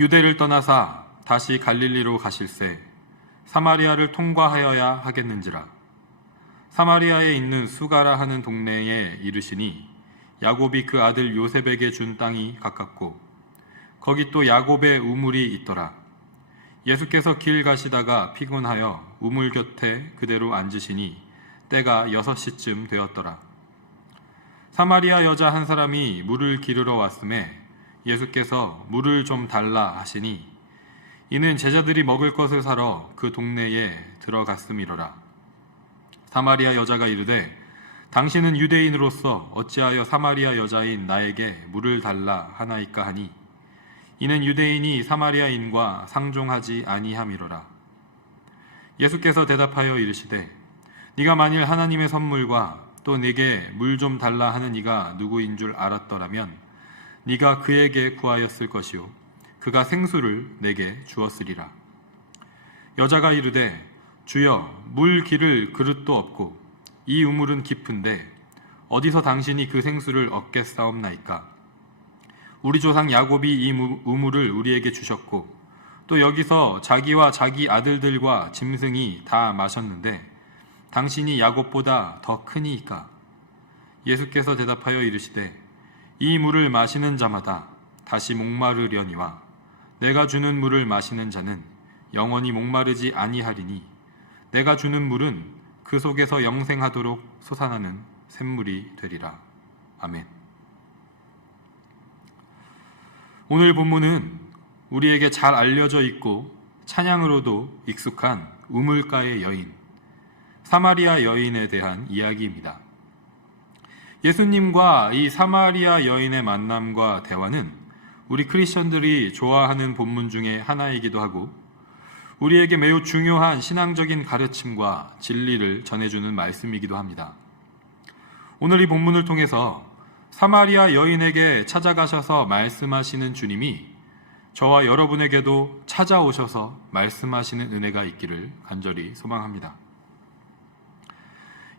유대를 떠나사 다시 갈릴리로 가실새 사마리아를 통과하여야 하겠는지라. 사마리아에 있는 수가라 하는 동네에 이르시니 야곱이 그 아들 요셉에게 준 땅이 가깝고 거기 또 야곱의 우물이 있더라. 예수께서 길 가시다가 피곤하여 우물 곁에 그대로 앉으시니 때가 6시쯤 되었더라. 사마리아 여자 한 사람이 물을 기르러 왔음에 예수께서 물을 좀 달라 하시니 이는 제자들이 먹을 것을 사러 그 동네에 들어갔음이로라. 사마리아 여자가 이르되 당신은 유대인으로서 어찌하여 사마리아 여자인 나에게 물을 달라 하나이까 하니 이는 유대인이 사마리아인과 상종하지 아니함이로라. 예수께서 대답하여 이르시되 네가 만일 하나님의 선물과 또 네게 물 좀 달라 하는 이가 누구인 줄 알았더라면 네가 그에게 구하였을 것이요 그가 생수를 내게 주었으리라. 여자가 이르되 주여 물 기를 그릇도 없고 이 우물은 깊은데 어디서 당신이 그 생수를 얻겠사옵나이까. 우리 조상 야곱이 이 우물을 우리에게 주셨고 또 여기서 자기와 자기 아들들과 짐승이 다 마셨는데 당신이 야곱보다 더 크니이까. 예수께서 대답하여 이르시되 이 물을 마시는 자마다 다시 목마르려니와 내가 주는 물을 마시는 자는 영원히 목마르지 아니하리니 내가 주는 물은 그 속에서 영생하도록 솟아나는 샘물이 되리라. 아멘. 오늘 본문은 우리에게 잘 알려져 있고 찬양으로도 익숙한 우물가의 여인, 사마리아 여인에 대한 이야기입니다. 예수님과 이 사마리아 여인의 만남과 대화는 우리 크리스천들이 좋아하는 본문 중에 하나이기도 하고 우리에게 매우 중요한 신앙적인 가르침과 진리를 전해주는 말씀이기도 합니다. 오늘 이 본문을 통해서 사마리아 여인에게 찾아가셔서 말씀하시는 주님이 저와 여러분에게도 찾아오셔서 말씀하시는 은혜가 있기를 간절히 소망합니다.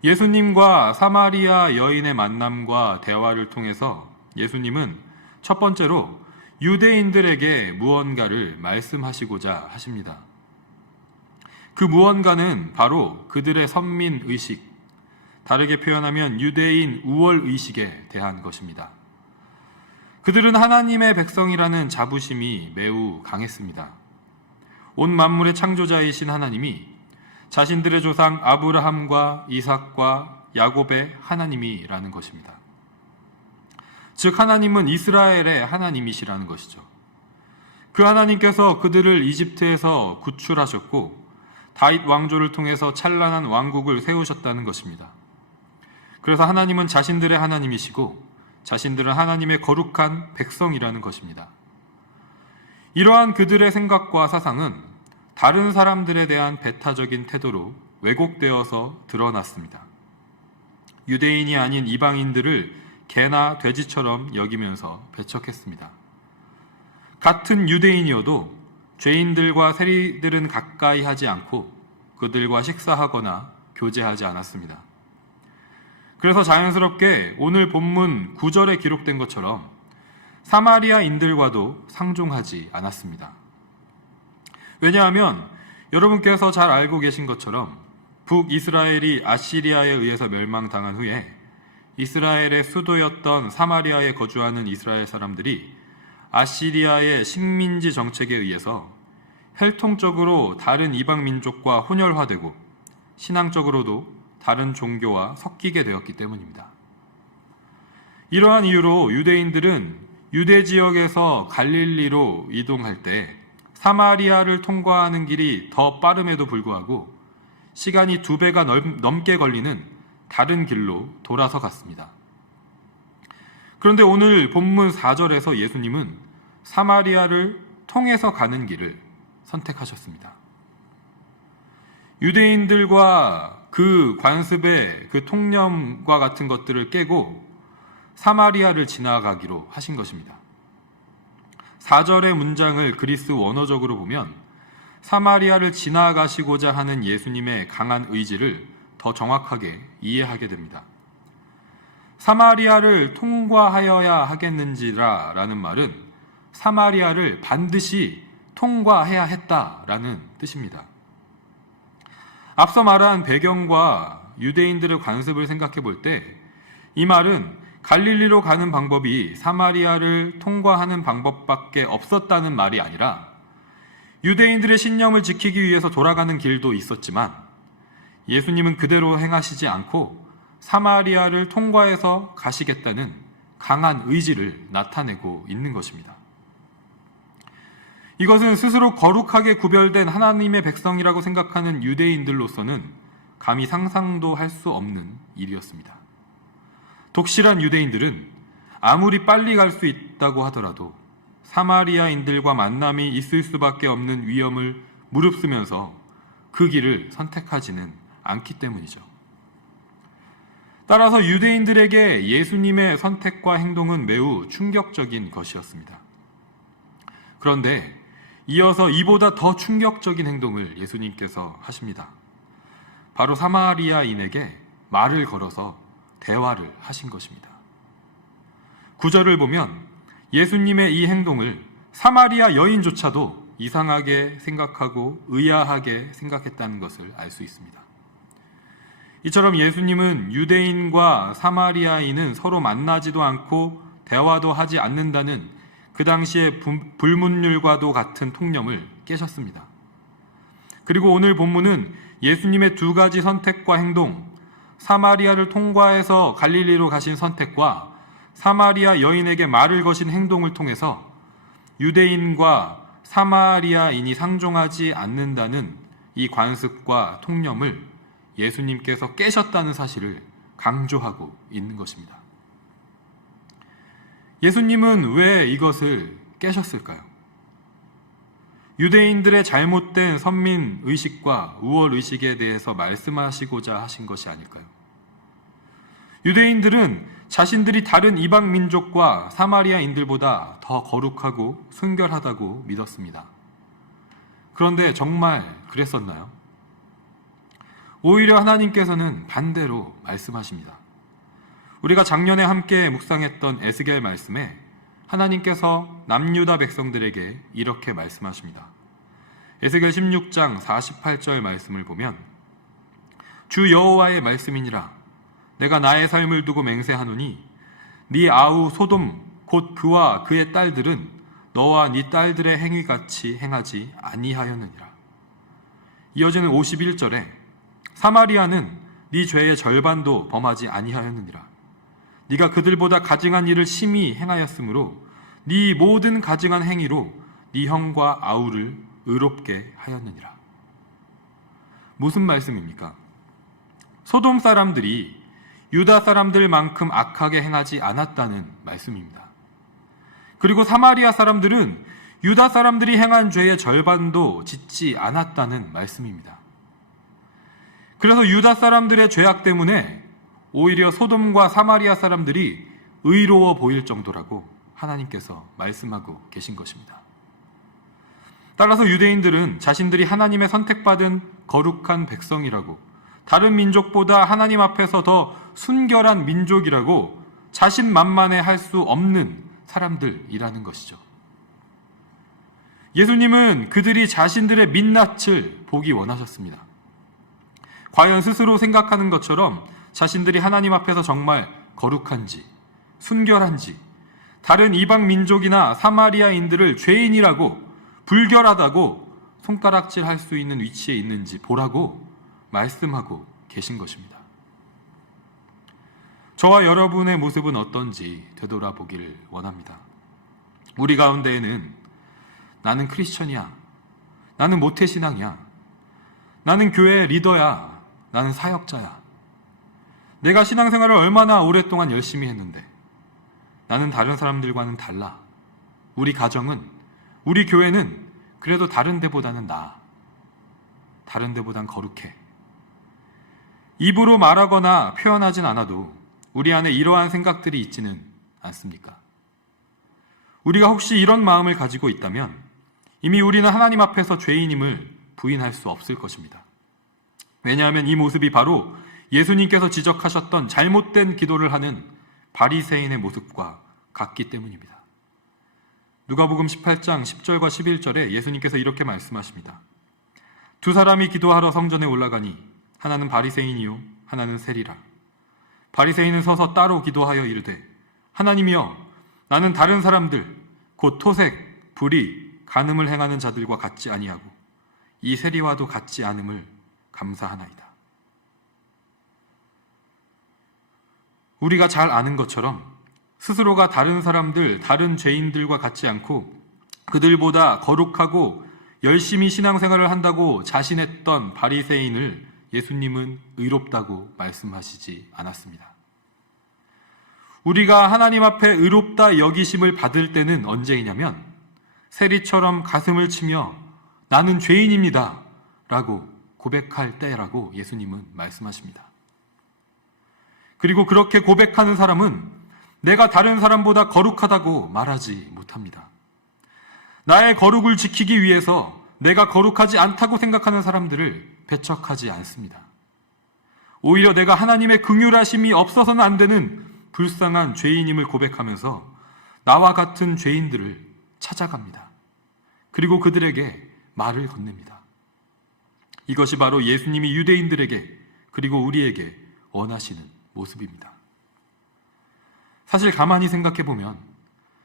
예수님과 사마리아 여인의 만남과 대화를 통해서 예수님은 첫 번째로 유대인들에게 무언가를 말씀하시고자 하십니다. 그 무언가는 바로 그들의 선민의식, 다르게 표현하면 유대인 우월의식에 대한 것입니다. 그들은 하나님의 백성이라는 자부심이 매우 강했습니다. 온 만물의 창조자이신 하나님이 자신들의 조상 아브라함과 이삭과 야곱의 하나님이라는 것입니다. 즉 하나님은 이스라엘의 하나님이시라는 것이죠. 그 하나님께서 그들을 이집트에서 구출하셨고 다윗 왕조를 통해서 찬란한 왕국을 세우셨다는 것입니다. 그래서 하나님은 자신들의 하나님이시고 자신들은 하나님의 거룩한 백성이라는 것입니다. 이러한 그들의 생각과 사상은 다른 사람들에 대한 배타적인 태도로 왜곡되어서 드러났습니다. 유대인이 아닌 이방인들을 개나 돼지처럼 여기면서 배척했습니다. 같은 유대인이어도 죄인들과 세리들은 가까이 하지 않고 그들과 식사하거나 교제하지 않았습니다. 그래서 자연스럽게 오늘 본문 9절에 기록된 것처럼 사마리아인들과도 상종하지 않았습니다. 왜냐하면 여러분께서 잘 알고 계신 것처럼 북이스라엘이 아시리아에 의해서 멸망당한 후에 이스라엘의 수도였던 사마리아에 거주하는 이스라엘 사람들이 아시리아의 식민지 정책에 의해서 혈통적으로 다른 이방 민족과 혼혈화되고 신앙적으로도 다른 종교와 섞이게 되었기 때문입니다. 이러한 이유로 유대인들은 유대 지역에서 갈릴리로 이동할 때 사마리아를 통과하는 길이 더 빠름에도 불구하고 시간이 2배가 넘게 걸리는 다른 길로 돌아서 갔습니다. 그런데 오늘 본문 4절에서 예수님은 사마리아를 통해서 가는 길을 선택하셨습니다. 유대인들과 그 관습의 그 통념과 같은 것들을 깨고 사마리아를 지나가기로 하신 것입니다. 4절의 문장을 그리스 원어적으로 보면 사마리아를 지나가시고자 하는 예수님의 강한 의지를 더 정확하게 이해하게 됩니다. 사마리아를 통과하여야 하겠는지라 라는 말은 사마리아를 반드시 통과해야 했다라는 뜻입니다. 앞서 말한 배경과 유대인들의 관습을 생각해 볼 때 이 말은 갈릴리로 가는 방법이 사마리아를 통과하는 방법밖에 없었다는 말이 아니라 유대인들의 신념을 지키기 위해서 돌아가는 길도 있었지만 예수님은 그대로 행하시지 않고 사마리아를 통과해서 가시겠다는 강한 의지를 나타내고 있는 것입니다. 이것은 스스로 거룩하게 구별된 하나님의 백성이라고 생각하는 유대인들로서는 감히 상상도 할 수 없는 일이었습니다. 독실한 유대인들은 아무리 빨리 갈 수 있다고 하더라도 사마리아인들과 만남이 있을 수밖에 없는 위험을 무릅쓰면서 그 길을 선택하지는 않기 때문이죠. 따라서 유대인들에게 예수님의 선택과 행동은 매우 충격적인 것이었습니다. 그런데 이어서 이보다 더 충격적인 행동을 예수님께서 하십니다. 바로 사마리아인에게 말을 걸어서 대화를 하신 것입니다. 9절을 보면 예수님의 이 행동을 사마리아 여인조차도 이상하게 생각하고 의아하게 생각했다는 것을 알 수 있습니다. 이처럼 예수님은 유대인과 사마리아인은 서로 만나지도 않고 대화도 하지 않는다는 그 당시의 불문율과도 같은 통념을 깨셨습니다. 그리고 오늘 본문은 예수님의 두 가지 선택과 행동, 사마리아를 통과해서 갈릴리로 가신 선택과 사마리아 여인에게 말을 거신 행동을 통해서 유대인과 사마리아인이 상종하지 않는다는 이 관습과 통념을 예수님께서 깨셨다는 사실을 강조하고 있는 것입니다. 예수님은 왜 이것을 깨셨을까요? 유대인들의 잘못된 선민의식과 우월의식에 대해서 말씀하시고자 하신 것이 아닐까요? 유대인들은 자신들이 다른 이방 민족과 사마리아인들보다 더 거룩하고 순결하다고 믿었습니다. 그런데 정말 그랬었나요? 오히려 하나님께서는 반대로 말씀하십니다. 우리가 작년에 함께 묵상했던 에스겔 말씀에 하나님께서 남유다 백성들에게 이렇게 말씀하십니다. 에스겔 16장 48절 말씀을 보면 주 여호와의 말씀이니라 내가 나의 삶을 두고 맹세하노니 네 아우 소돔 곧 그와 그의 딸들은 너와 네 딸들의 행위같이 행하지 아니하였느니라. 이어지는 51절에 사마리아는 네 죄의 절반도 범하지 아니하였느니라. 네가 그들보다 가증한 일을 심히 행하였으므로 네 모든 가증한 행위로 네 형과 아우를 의롭게 하였느니라. 무슨 말씀입니까? 소돔 사람들이 유다 사람들만큼 악하게 행하지 않았다는 말씀입니다. 그리고 사마리아 사람들은 유다 사람들이 행한 죄의 절반도 짓지 않았다는 말씀입니다. 그래서 유다 사람들의 죄악 때문에 오히려 소돔과 사마리아 사람들이 의로워 보일 정도라고 하나님께서 말씀하고 계신 것입니다. 따라서 유대인들은 자신들이 하나님의 선택받은 거룩한 백성이라고, 다른 민족보다 하나님 앞에서 더 순결한 민족이라고 자신만만해 할 수 없는 사람들이라는 것이죠. 예수님은 그들이 자신들의 민낯을 보기 원하셨습니다. 과연 스스로 생각하는 것처럼 자신들이 하나님 앞에서 정말 거룩한지, 순결한지, 다른 이방 민족이나 사마리아인들을 죄인이라고, 불결하다고 손가락질 할 수 있는 위치에 있는지 보라고 말씀하고 계신 것입니다. 저와 여러분의 모습은 어떤지 되돌아보기를 원합니다. 우리 가운데에는 나는 크리스천이야, 나는 모태신앙이야, 나는 교회 리더야, 나는 사역자야, 내가 신앙생활을 얼마나 오랫동안 열심히 했는데 나는 다른 사람들과는 달라, 우리 가정은, 우리 교회는 그래도 다른 데보다는 나아, 다른 데보단 거룩해. 입으로 말하거나 표현하진 않아도 우리 안에 이러한 생각들이 있지는 않습니까? 우리가 혹시 이런 마음을 가지고 있다면 이미 우리는 하나님 앞에서 죄인임을 부인할 수 없을 것입니다. 왜냐하면 이 모습이 바로 예수님께서 지적하셨던 잘못된 기도를 하는 바리새인의 모습과 같기 때문입니다. 누가복음 18장 10절과 11절에 예수님께서 이렇게 말씀하십니다. 두 사람이 기도하러 성전에 올라가니 하나는 바리새인이요 하나는 세리라. 바리새인은 서서 따로 기도하여 이르되 하나님이여 나는 다른 사람들 곧 토색, 불의, 간음을 행하는 자들과 같지 아니하고 이 세리와도 같지 않음을 감사하나이다. 우리가 잘 아는 것처럼 스스로가 다른 사람들, 다른 죄인들과 같지 않고 그들보다 거룩하고 열심히 신앙생활을 한다고 자신했던 바리새인을 예수님은 의롭다고 말씀하시지 않았습니다. 우리가 하나님 앞에 의롭다 여기심을 받을 때는 언제이냐면 세리처럼 가슴을 치며 나는 죄인입니다 라고 고백할 때라고 예수님은 말씀하십니다. 그리고 그렇게 고백하는 사람은 내가 다른 사람보다 거룩하다고 말하지 못합니다. 나의 거룩을 지키기 위해서 내가 거룩하지 않다고 생각하는 사람들을 배척하지 않습니다. 오히려 내가 하나님의 긍휼하심이 없어서는 안 되는 불쌍한 죄인임을 고백하면서 나와 같은 죄인들을 찾아갑니다. 그리고 그들에게 말을 건넵니다. 이것이 바로 예수님이 유대인들에게 그리고 우리에게 원하시는 모습입니다. 사실 가만히 생각해보면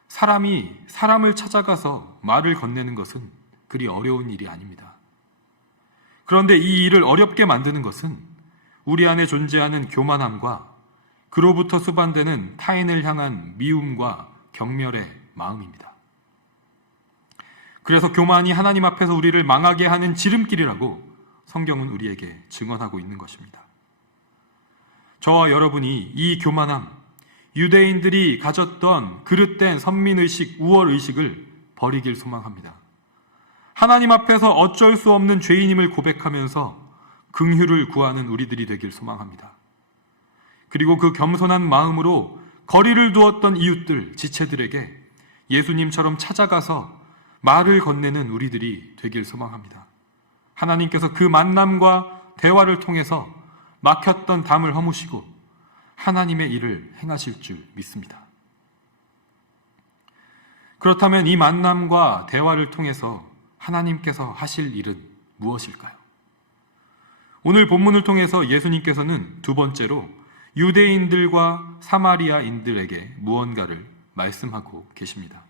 사람이 사람을 찾아가서 말을 건네는 것은 그리 어려운 일이 아닙니다. 그런데 이 일을 어렵게 만드는 것은 우리 안에 존재하는 교만함과 그로부터 수반되는 타인을 향한 미움과 경멸의 마음입니다. 그래서 교만이 하나님 앞에서 우리를 망하게 하는 지름길이라고 성경은 우리에게 증언하고 있는 것입니다. 저와 여러분이 이 교만함, 유대인들이 가졌던 그릇된 선민의식, 우월의식을 버리길 소망합니다. 하나님 앞에서 어쩔 수 없는 죄인임을 고백하면서 긍휼을 구하는 우리들이 되길 소망합니다. 그리고 그 겸손한 마음으로 거리를 두었던 이웃들, 지체들에게 예수님처럼 찾아가서 말을 건네는 우리들이 되길 소망합니다. 하나님께서 그 만남과 대화를 통해서 막혔던 담을 허무시고 하나님의 일을 행하실 줄 믿습니다. 그렇다면 이 만남과 대화를 통해서 하나님께서 하실 일은 무엇일까요? 오늘 본문을 통해서 예수님께서는 두 번째로 유대인들과 사마리아인들에게 무언가를 말씀하고 계십니다.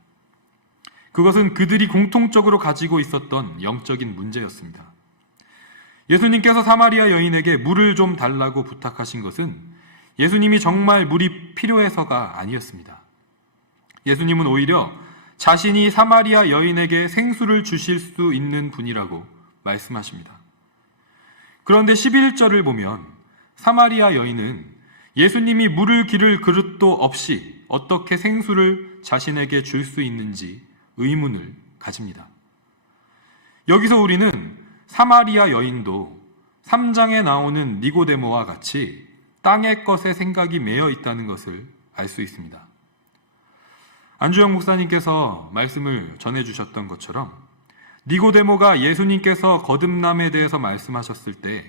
그것은 그들이 공통적으로 가지고 있었던 영적인 문제였습니다. 예수님께서 사마리아 여인에게 물을 좀 달라고 부탁하신 것은 예수님이 정말 물이 필요해서가 아니었습니다. 예수님은 오히려 자신이 사마리아 여인에게 생수를 주실 수 있는 분이라고 말씀하십니다. 그런데 11절을 보면 사마리아 여인은 예수님이 물을 기를 그릇도 없이 어떻게 생수를 자신에게 줄 수 있는지 의문을 가집니다. 여기서 우리는 사마리아 여인도 3장에 나오는 니고데모와 같이 땅의 것에 생각이 매여 있다는 것을 알 수 있습니다. 안주영 목사님께서 말씀을 전해주셨던 것처럼 니고데모가 예수님께서 거듭남에 대해서 말씀하셨을 때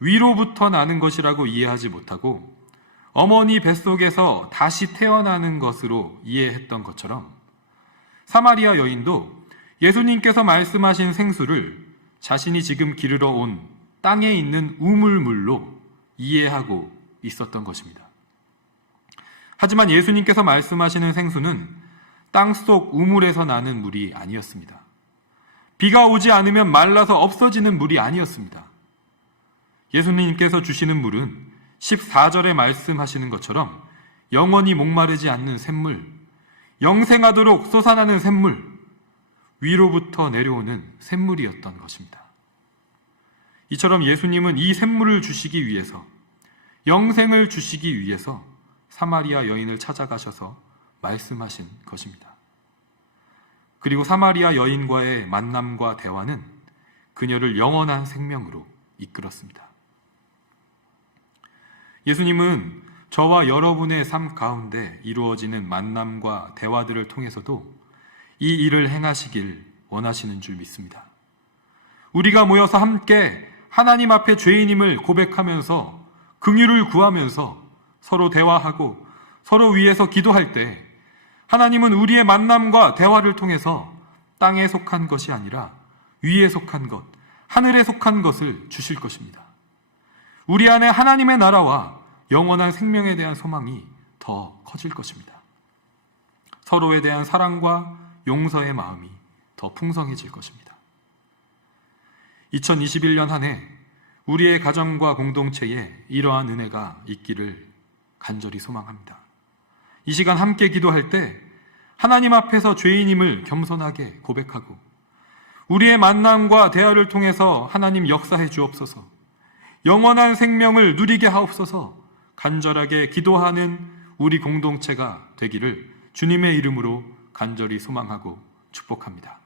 위로부터 나는 것이라고 이해하지 못하고 어머니 뱃속에서 다시 태어나는 것으로 이해했던 것처럼 사마리아 여인도 예수님께서 말씀하신 생수를 자신이 지금 기르러 온 땅에 있는 우물물로 이해하고 있었던 것입니다. 하지만 예수님께서 말씀하시는 생수는 땅속 우물에서 나는 물이 아니었습니다. 비가 오지 않으면 말라서 없어지는 물이 아니었습니다. 예수님께서 주시는 물은 14절에 말씀하시는 것처럼 영원히 목마르지 않는 샘물, 영생하도록 솟아나는 샘물, 위로부터 내려오는 샘물이었던 것입니다. 이처럼 예수님은 이 샘물을 주시기 위해서, 영생을 주시기 위해서 사마리아 여인을 찾아가셔서 말씀하신 것입니다. 그리고 사마리아 여인과의 만남과 대화는 그녀를 영원한 생명으로 이끌었습니다. 예수님은 저와 여러분의 삶 가운데 이루어지는 만남과 대화들을 통해서도 이 일을 행하시길 원하시는 줄 믿습니다. 우리가 모여서 함께 하나님 앞에 죄인임을 고백하면서 긍휼을 구하면서 서로 대화하고 서로 위해서 기도할 때 하나님은 우리의 만남과 대화를 통해서 땅에 속한 것이 아니라 위에 속한 것, 하늘에 속한 것을 주실 것입니다. 우리 안에 하나님의 나라와 영원한 생명에 대한 소망이 더 커질 것입니다. 서로에 대한 사랑과 용서의 마음이 더 풍성해질 것입니다. 2021년 한 해 우리의 가정과 공동체에 이러한 은혜가 있기를 간절히 소망합니다. 이 시간 함께 기도할 때 하나님 앞에서 죄인임을 겸손하게 고백하고 우리의 만남과 대화를 통해서 하나님 역사해 주옵소서, 영원한 생명을 누리게 하옵소서 간절하게 기도하는 우리 공동체가 되기를 주님의 이름으로 간절히 소망하고 축복합니다.